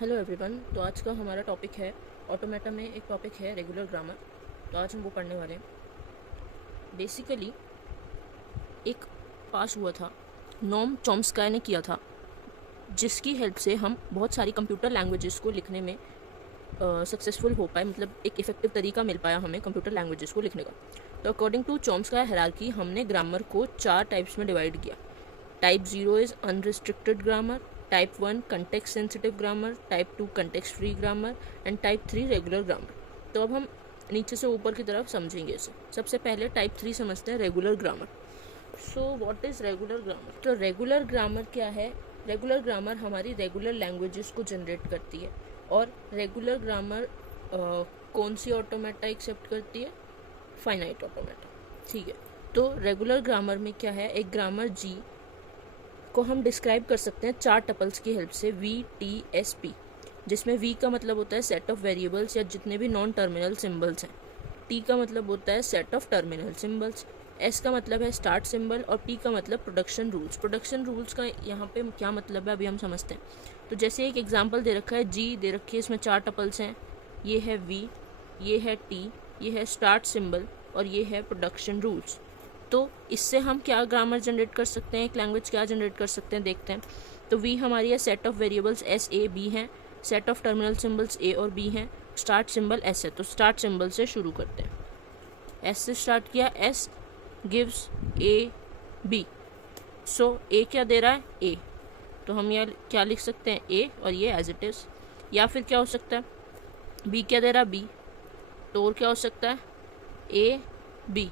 Hello everyone. तो आज का हमारा टॉपिक है ऑटोमेटा में एक टॉपिक है रेगुलर ग्रामर। तो आज हम वो पढ़ने वाले हैं। बेसिकली एक पास हुआ था, नॉम चॉम्स्की ने किया था, जिसकी हेल्प से हम बहुत सारी कंप्यूटर लैंग्वेजेस को लिखने में सक्सेसफुल हो पाए। मतलब एक इफेक्टिव तरीका मिल पाया हमें कंप्यूटर लैंग्वेजेस को लिखने का। तो अकॉर्डिंग टू चॉम्स्की हायरार्की हमने ग्रामर को 4 टाइप्स में डिवाइड किया। Type 0 is unrestricted grammar, type 1 context sensitive grammar, type 2 context free grammar and type 3 regular grammar. तो अब हम नीचे से ऊपर की तरफ समझेंगे इसे। सबसे पहले टाइप 3 समझते हैं, regular grammar. So what is regular grammar? तो रेगुलर ग्रामर क्या है? रेगुलर ग्रामर हमारी रेगुलर लैंग्वेजेस को जनरेट करती है। और रेगुलर ग्रामर कौन सी ऑटोमेटा एक्सेप्ट करती है? Finite automata. ठीक है। तो रेगुलर ग्रामर में क्या है, एक ग्रामर जी को हम डिस्क्राइब कर सकते हैं 4 टपल्स की हेल्प से, वी टी एस पी, जिसमें वी का मतलब होता है सेट ऑफ वेरिएबल्स या जितने भी नॉन टर्मिनल सिंबल्स हैं, टी का मतलब होता है set of terminal symbols, S का मतलब है स्टार्ट सिंबल और पी का मतलब प्रोडक्शन रूल्स। प्रोडक्शन रूल्स का यहाँ पे क्या मतलब है अभी हम समझते हैं। तो जैसे एक एग्जाम्पल दे रखा है, जी दे रखी है, इसमें 4 टपल्स हैं, ये है वी, ये है टी, ये है स्टार्ट सिंबल और ये है प्रोडक्शन रूल्स। तो इससे हम क्या ग्रामर जनरेट कर सकते हैं, एक लैंग्वेज क्या जनरेट कर सकते हैं, देखते हैं। तो वी हमारी है set of variables S A B हैं, set of terminal symbols A और बी हैं, स्टार्ट सिंबल एस है। तो स्टार्ट सिंबल से शुरू करते हैं। एस से स्टार्ट किया, एस गिव्स ए बी। सो ए क्या दे रहा है? ए। तो हम यहाँ क्या लिख सकते हैं? ए और ये एज इट इज़। या फिर क्या हो सकता है, बी क्या दे रहा है? बी। तो और क्या हो सकता है? ए बी,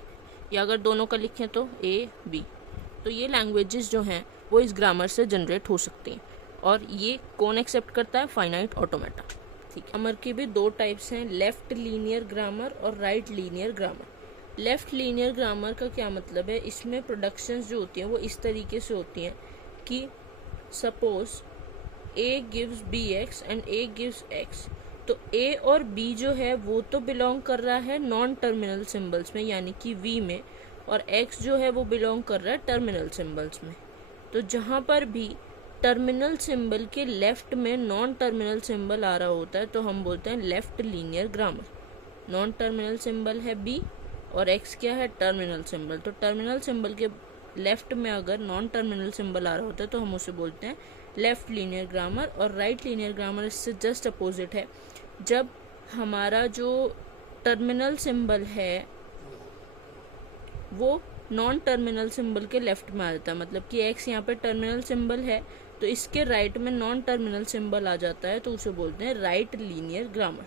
या अगर दोनों का लिखें तो ए बी। तो ये लैंग्वेजेस जो हैं वो इस ग्रामर से जनरेट हो सकती हैं। और ये कौन एक्सेप्ट करता है? Finite automata. ठीक है। ग्रामर के भी 2 टाइप्स हैं, लेफ्ट लीनियर ग्रामर और right linear grammar. Left linear grammar का क्या मतलब है? इसमें प्रोडक्शंस जो होती हैं वो इस तरीके से होती हैं कि suppose A gives B X and A gives X. तो ए और बी जो है वो तो बिलोंग कर रहा है नॉन टर्मिनल सिंबल्स में, यानी कि वी में, और एक्स जो है वो बिलोंग कर रहा है टर्मिनल सिंबल्स में। तो जहाँ पर भी टर्मिनल सिंबल के लेफ्ट में नॉन टर्मिनल सिंबल आ रहा होता है तो हम बोलते हैं left linear grammar. Non terminal symbol है बी और एक्स क्या है? Terminal symbol. तो टर्मिनल सिंबल के लेफ्ट में अगर नॉन टर्मिनल सिंबल आ रहा होता है तो हम उसे बोलते हैं लेफ्ट लीनियर ग्रामर। और राइट लीनियर ग्रामर इससे जस्ट अपोजिट है। जब हमारा जो टर्मिनल सिंबल है वो नॉन टर्मिनल सिंबल के लेफ्ट में आ जाता है, मतलब कि एक्स यहाँ पे टर्मिनल सिंबल है तो इसके राइट में नॉन टर्मिनल सिंबल आ जाता है, तो उसे बोलते हैं राइट लीनियर ग्रामर।